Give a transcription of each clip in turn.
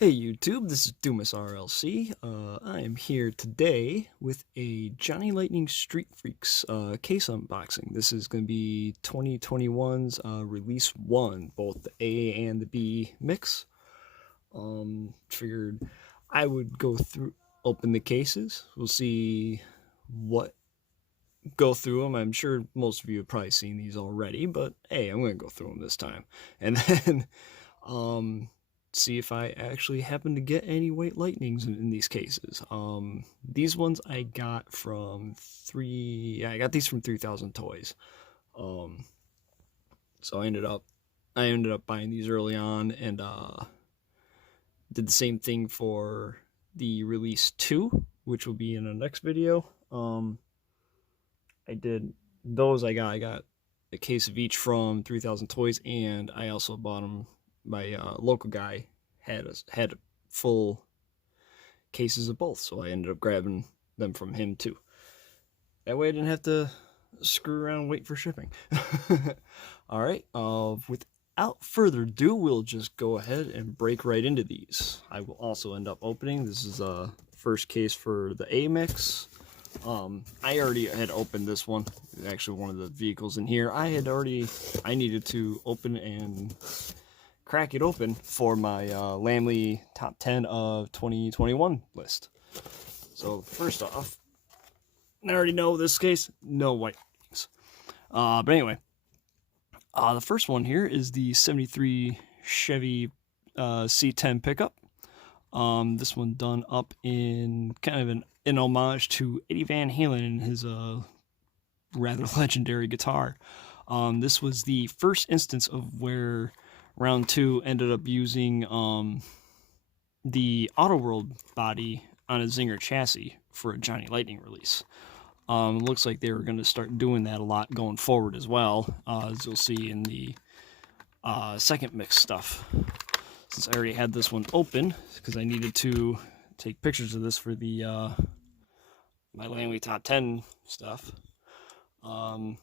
Hey YouTube, this is Dumas RLC. I am here today with a Johnny Lightning Street Freaks case unboxing. This is going to be 2021's release 1, both the A and the B mix. Figured I would go through, open the cases. We'll see what, go through them. I'm sure most of you have probably seen these already, but hey, I'm going to go through them this time. And then um, see if I actually happen to get any white lightnings in these cases. These ones I got from I got these from 3000 Toys. Um, so I ended up buying these early on and did the same thing for the release 2, which will be in the next video. I did those. I got a case of each from 3000 Toys, and I also bought them. My local guy had full cases of both, so I ended up grabbing them from him too. That way I didn't have to screw around and wait for shipping. All right. Without further ado, we'll just go ahead and break right into these. I will also end up opening. This is a first case for the A mix. I already had opened this one. Actually, one of the vehicles in here. I needed to open and crack it open for my Lamley top 10 of 2021 list. So first off, I already know this case, no white things. But anyway, the first one here is the 73 Chevy C10 pickup. This one done up in kind of an homage to Eddie Van Halen and his rather legendary guitar. This was the first instance of where round 2 ended up using the Auto World body on a Zinger chassis for a Johnny Lightning release. Looks like they were going to start doing that a lot going forward as well, as you'll see in the second mix stuff. Since I already had this one open, because I needed to take pictures of this for the my Langley Top 10 stuff. And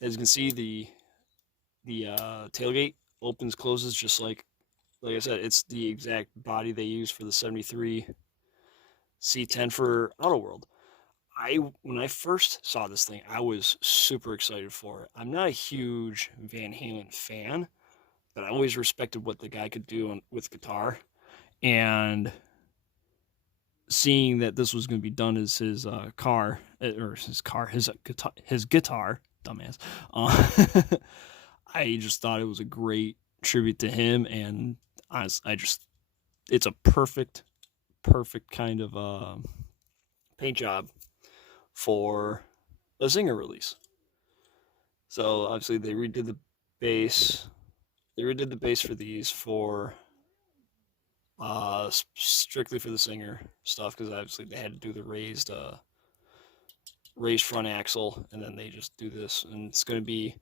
as you can see, the tailgate opens, closes just like I said. It's the exact body they use for the 73 C10 for Auto World. When I first saw this thing, I was super excited for it. I'm not a huge Van Halen fan, but I always respected what the guy could do with guitar, and seeing that this was going to be done as his his guitar, dumbass. I just thought it was a great tribute to him, and it's a perfect kind of paint job for a Zinger release. So obviously they redid the bass. They redid the bass for these for strictly for the Zinger stuff, because obviously they had to do the raised front axle, and then they just do this, and it's going to be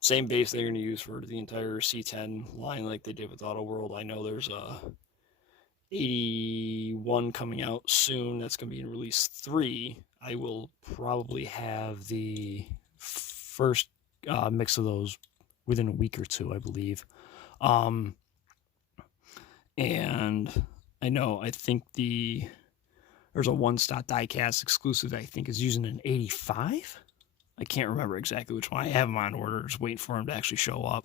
same bass they're going to use for the entire C10 line like they did with Auto World. I know there's a 81 coming out soon. That's going to be in release 3. I will probably have the first mix of those within a week or two, I believe. And I think there's a one-stop diecast exclusive I think is using an 85. I can't remember exactly which one. I have them on order, just waiting for them to actually show up.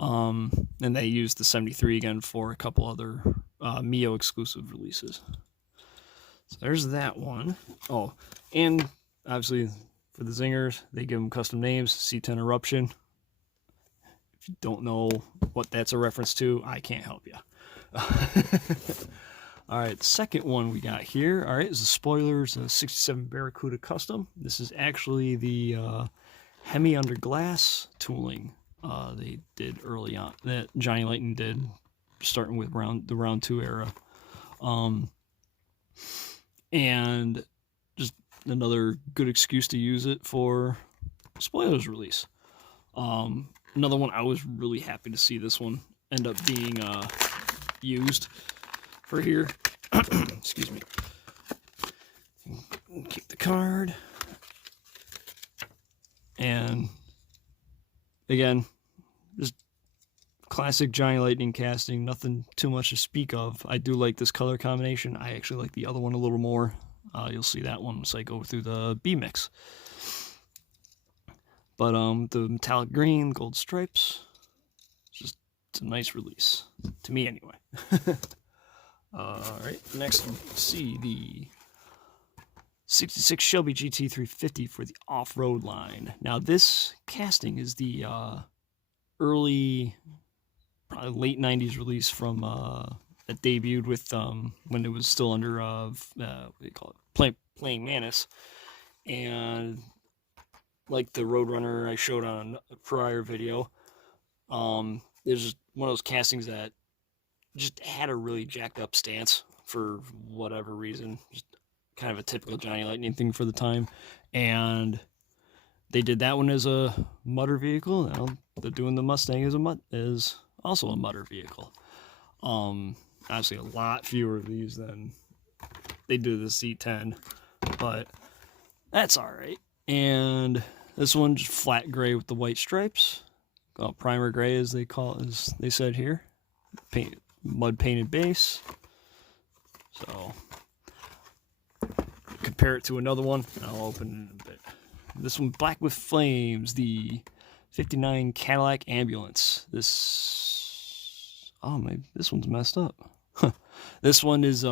And they used the 73 again for a couple other Mio exclusive releases. So there's that one. Oh, and obviously for the Zingers, they give them custom names. C10 Eruption. If you don't know what that's a reference to, I can't help you. All right, the second one we got here, all right, is the Spoilers 67 Barracuda Custom. This is actually the Hemi under glass tooling they did early on, that Johnny Lightning did, starting with the round 2 era. And just another good excuse to use it for Spoilers release. Another one, I was really happy to see this one end up being used for here. Excuse me. Keep the card. And again, just classic Giant Lightning casting, nothing too much to speak of. I do like this color combination. I actually like the other one a little more. You'll see that one once I go through the B mix. But the metallic green, gold stripes, it's a nice release. To me, anyway. Alright, next we'll see the 66 Shelby GT350 for the off-road line. Now this casting is the early, probably late 90s release from that debuted with when it was still under what do you call it, Playing Manus, and like the Roadrunner I showed on a prior video, there's just one of those castings that just had a really jacked up stance for whatever reason, just kind of a typical Johnny Lightning thing for the time, and they did that one as a mudder vehicle. Now they're doing the Mustang as also a mudder vehicle. Obviously a lot fewer of these than they do the C10, but that's all right. And this one just flat gray with the white stripes, primer gray as they said here. Mud painted base. So compare it to another one. I'll open it in a bit. This one, black with flames, the 59 Cadillac Ambulance. This one's messed up. This one is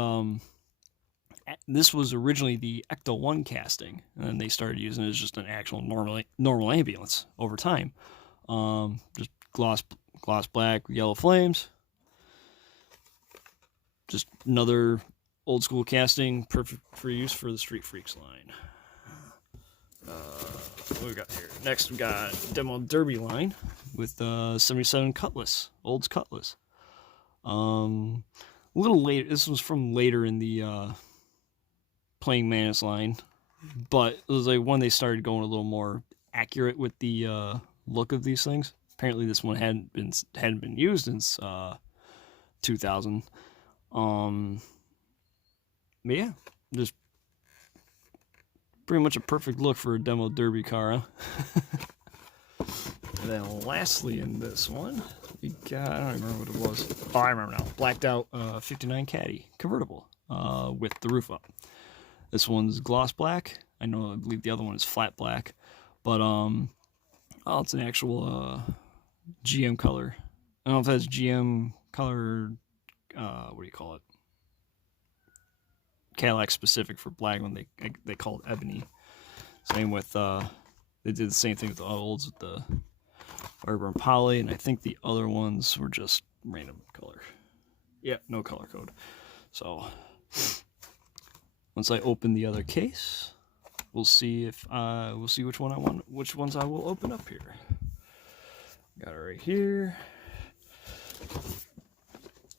this was originally the Ecto 1 casting, and then they started using it as just an actual normal ambulance over time. Just gloss black, yellow flames. Just another old school casting, perfect for use for the Street Freaks line. What we got here? Next we got Demo Derby line with 77 Cutlass, Olds Cutlass. A little later, this was from later in the Playing Manus line, but it was like when they started going a little more accurate with the look of these things. Apparently this one hadn't been used since 2000. But yeah, just pretty much a perfect look for a demo derby car, huh? And then lastly in this one, we got, I don't remember what it was. Oh, I remember now. Blacked out 59 Caddy convertible with the roof up. This one's gloss black. I believe the other one is flat black. But, it's an actual GM color. I don't know if that's GM color, what do you call it? Cadillac specific for black one, they call it ebony. Same with they did the same thing with the olds with the Arbor and Poly, and I think the other ones were just random color. Yeah, no color code. So once I open the other case, we'll see which one I want, which ones I will open up here. Got it right here.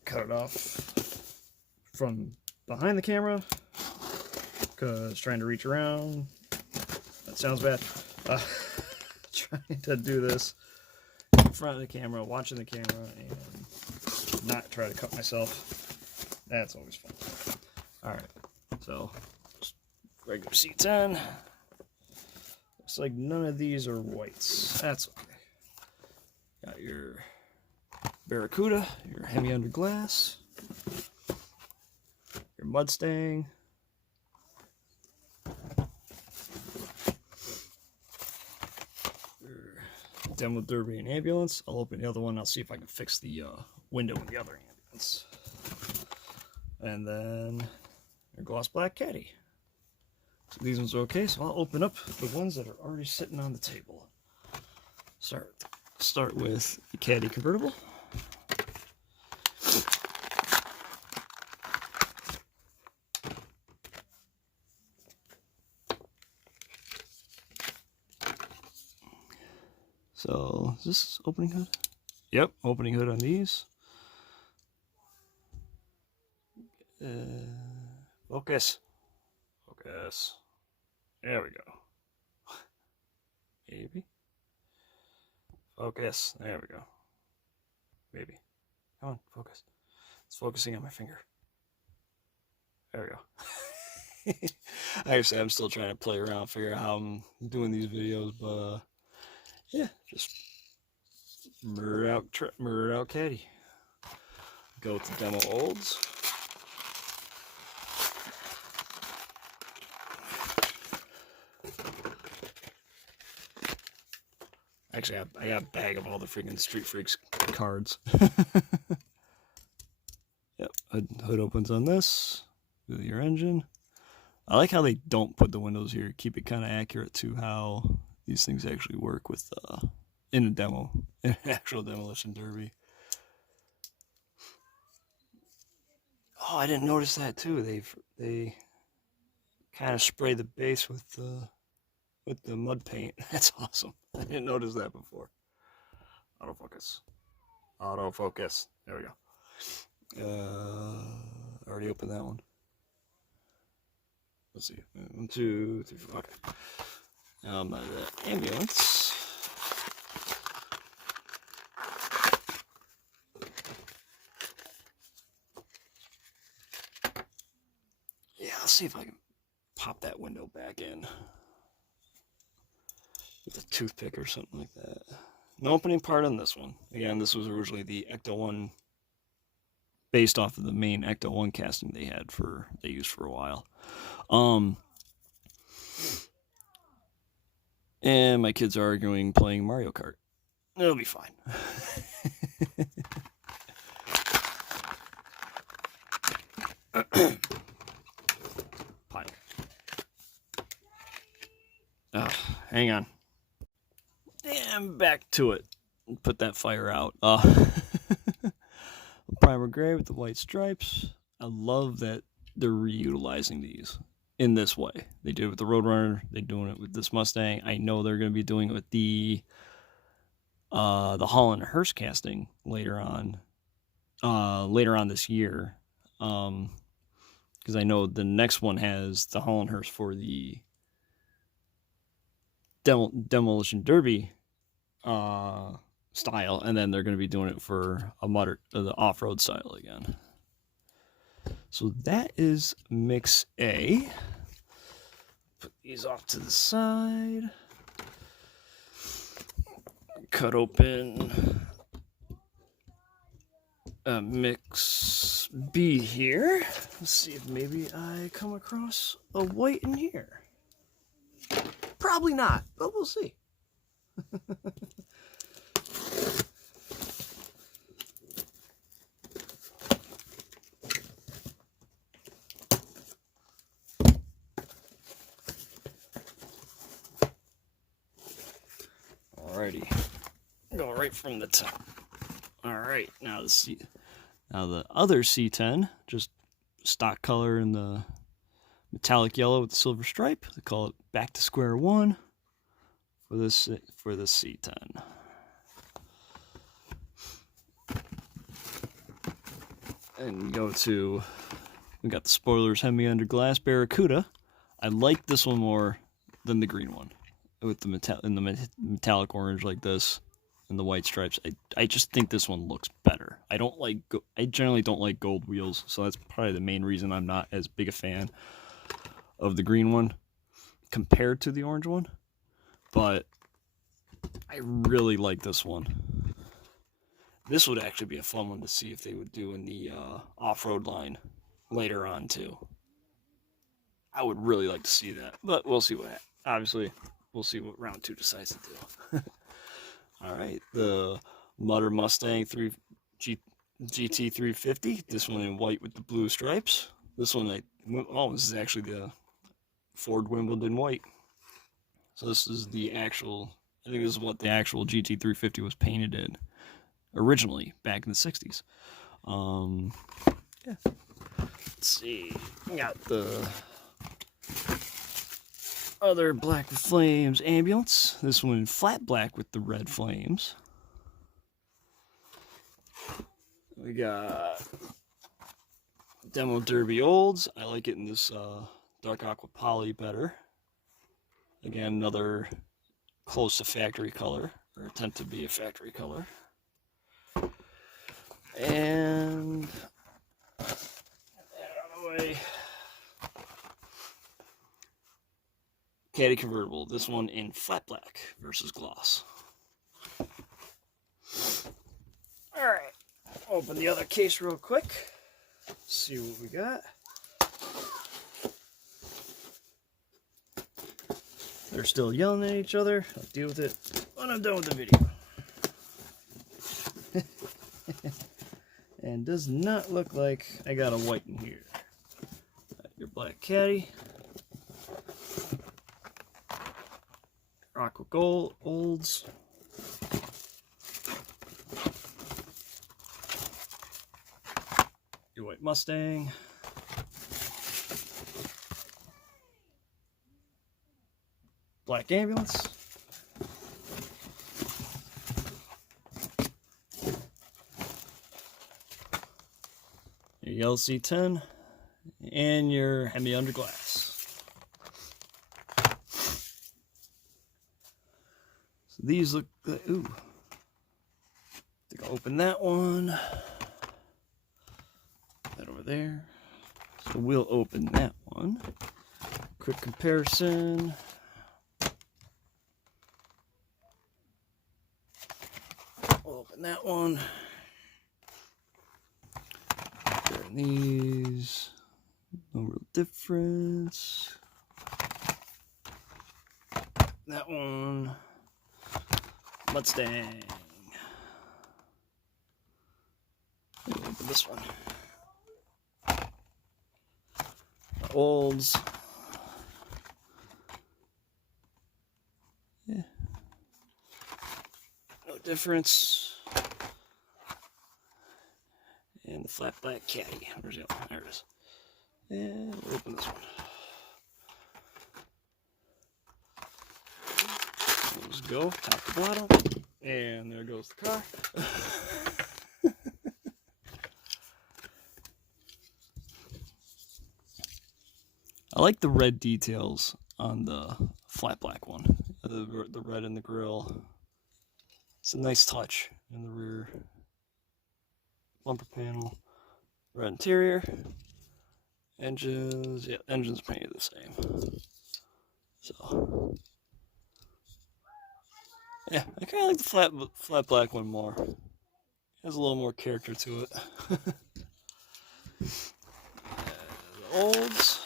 Cut it off from behind the camera because trying to reach around, that sounds bad. Trying to do this in front of the camera, watching the camera, and not try to cut myself. That's always fun. Alright, so just regular C10. Looks like none of these are whites. That's okay. Got your Barracuda, your Hemi under glass, your Mustang, your Demo Derby and ambulance. I'll open the other one. I'll see if I can fix the window in the other ambulance. And then your gloss black caddy. So these ones are okay, so I'll open up the ones that are already sitting on the table. Start with the caddy convertible. So, is this opening hood? Yep, opening hood on these. Focus. Focus. There we go. Maybe. Focus. There we go. Maybe. Come on, focus. It's focusing on my finger. There we go. Actually, I'm still trying to play around, figure out how I'm doing these videos, but yeah, just Murdered out caddy. Go with the demo olds. Actually, I got a bag of all the freaking Street Freaks cards. Yep, hood opens on this with your engine. I like how they don't put the windows here. Keep it kind of accurate to how these things actually work with in a demo, in an actual demolition derby. Oh, I didn't notice that too. They kind of spray the base with the mud paint. That's awesome. I didn't notice that before. Autofocus. Autofocus. There we go. Already opened that one. Let's see. 1, 2, 3, 4. Okay. The ambulance. Yeah, I'll see if I can pop that window back in with a toothpick or something like that. No opening part on this one. Again, this was originally the Ecto 1, based off of the main Ecto 1 casting they used for a while. And my kids are arguing playing Mario Kart. It'll be fine. Pile. Hang on. And back to it. Put that fire out. Primer gray with the white stripes. I love that they're reutilizing these in this way. They did it with the Roadrunner. They're doing it with this Mustang. I know they're going to be doing it with the Holland Hearst casting later on this year. Because I know the next one has the Holland Hearst for the demolition derby style, and then they're going to be doing it for the off-road style again. So that is mix A. Put these off to the side. Cut open mix B here. Let's see if maybe I come across a white in here. Probably not, but we'll see. Alrighty, go right from the top. Alright, now the other C10, just stock color in the metallic yellow with the silver stripe. They call it back to square one for this C10. And we got the spoilers Hemi under glass Barracuda. I like this one more than the green one with the metallic orange like this and the white stripes. I just think this one looks better. I generally don't like gold wheels, so that's probably the main reason I'm not as big a fan of the green one compared to the orange one. But I really like this one. This would actually be a fun one to see if they would do in the off-road line later on too. I would really like to see that, but we'll see what happens. Obviously, we'll see what round 2 decides to do. All right, the Mutter Mustang GT350. This one in white with the blue stripes. This one, this is actually the Ford Wimbledon white. So this is the actual, I think this is what the actual GT350 was painted in originally back in the 60s. Yeah. Let's see. We got the other black with flames ambulance. This one in flat black with the red flames. We got Demo Derby Olds. I like it in this dark aqua poly better. Again, another close to factory color, or attempt to be a factory color. And get that out of the way. Caddy convertible. This one in flat black versus gloss. open the other case real quick. See what we got. They're still yelling at each other. I'll deal with it when I'm done with the video. And does not look like I got a white in here. Your black caddy. Aqua Gold Olds. Your white Mustang. Black ambulance. Your yellow C10 and your Hemi under glass. So these look good. Ooh. I think I'll open that one. That over there. So we'll open that one. Quick comparison. We'll open that one. Comparing these. No real difference. That one. Mustang. We'll open this one. The Olds. Yeah. No difference. And the flat black caddy. Where's the other one? There it is. And we'll open this one. Let's go top to bottom. And there goes the car. I like the red details on the flat black one. The red in the grill. It's a nice touch in the rear. Bumper panel. Red interior. Engines. Yeah, engines painted the same. So. Yeah, I kind of like the flat black one more. Has a little more character to it. The Olds.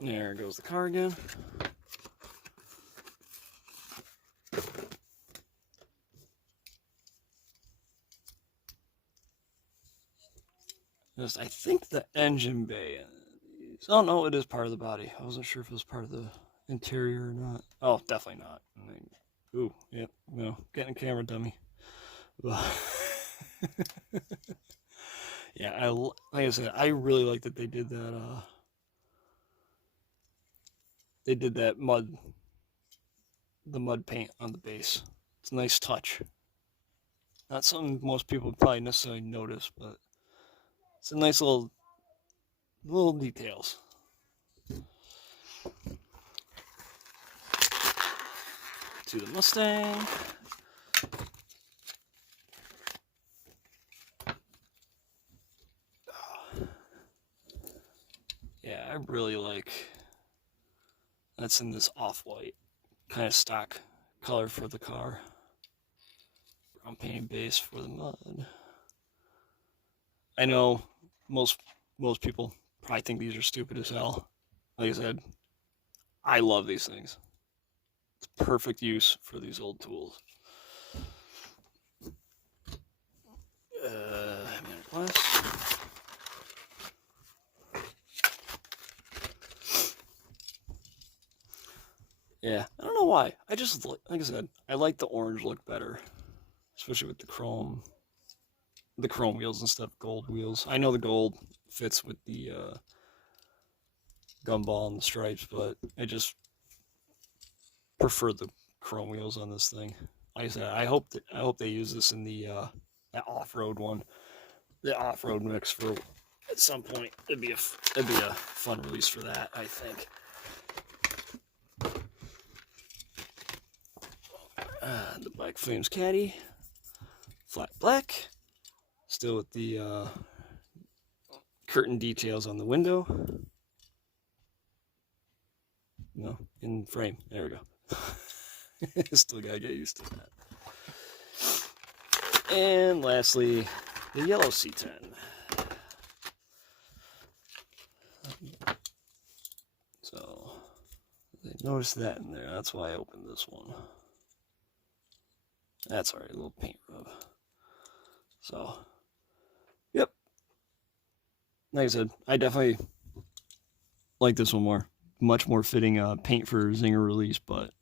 There goes the car again. I think the engine bay. Oh no, it is part of the body. I wasn't sure if it was part of the interior or not. Oh, definitely not. Ooh, yep, no, getting a camera dummy. Yeah, like I said, I really like that they did that. They did that the mud paint on the base. It's a nice touch. Not something most people would probably necessarily notice, but it's a nice little details. To the Mustang. Yeah, I really like that's in this off-white kind of stock color for the car. Brown painting base for the mud. I know most people probably think these are stupid as hell. Like I said, I love these things. It's perfect use for these old tools. Glass. Yeah, I don't know why. I just, like I said, I like the orange look better. Especially with the chrome wheels instead of gold wheels. I know the gold fits with the gumball and the stripes, but I just prefer the chrome wheels on this thing. Like I said, I hope they use this in the that off-road one, the off-road mix for at some point. It'd be a fun release for that, I think. The Black Flames caddy, flat black, still with the curtain details on the window. No, in frame. There we go. Still gotta get used to that. And lastly, the yellow C10. So, I noticed that in there. That's why I opened this one. That's alright, a little paint rub. So, yep. Like I said, I definitely like this one more. Much more fitting paint for Zinger release, but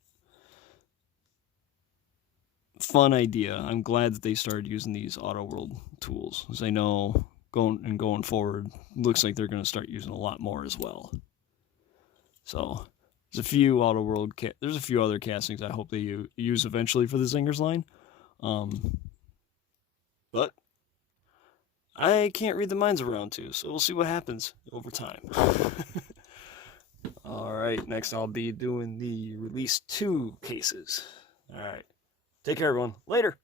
fun idea. I'm glad that they started using these Auto World tools, as I know going forward, looks like they're going to start using a lot more as well. So there's a few Auto World, there's a few other castings I hope they use eventually for the Zingers line. But I can't read the minds of round 2, so we'll see what happens over time. Alright, next I'll be doing the Release 2 cases. Alright, take care everyone. Later!